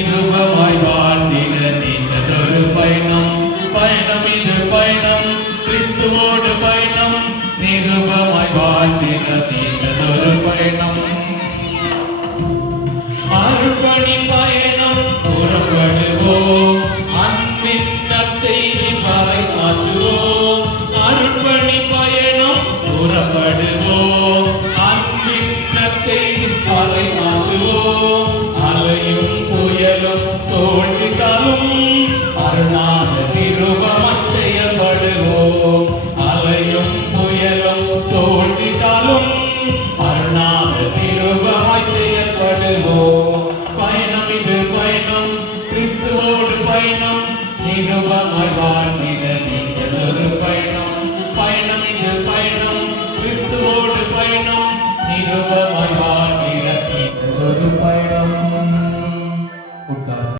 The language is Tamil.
நிருபமாய் வாழ்ந்திட நீண்டதொரு பயணம். பயணம் இது பயணம், கிறிஸ்துவோடு பயணம். நிருபமாய் வாழ்ந்திட நீண்டதொரு பயணம். அருள்பணி பயணம் புறப்படுவோம், அன்பின் நற்செய்தி பறைசாற்றுவோம். அருள்பணி பயணம் புறப்படுவோம், அன்பின் நற்செய்தி பறைசாற்றுவோம். அலையும் புயலும் தோன்றினாலும் அருணாக நிருபமாய் செயல்படுவோம். அலையும் புயலும் தோன்றினாலும் அருணாக நிருபமாய் செயல்படுவோம். பயணம் இது பயணம், கிறிஸ்துவோடு பயணம். நிருபமாய் வாழ்ந்திட நீண்டதொரு பயணம். பயணம் இது பயணம், கிறிஸ்துவோடு பயணம். நிருப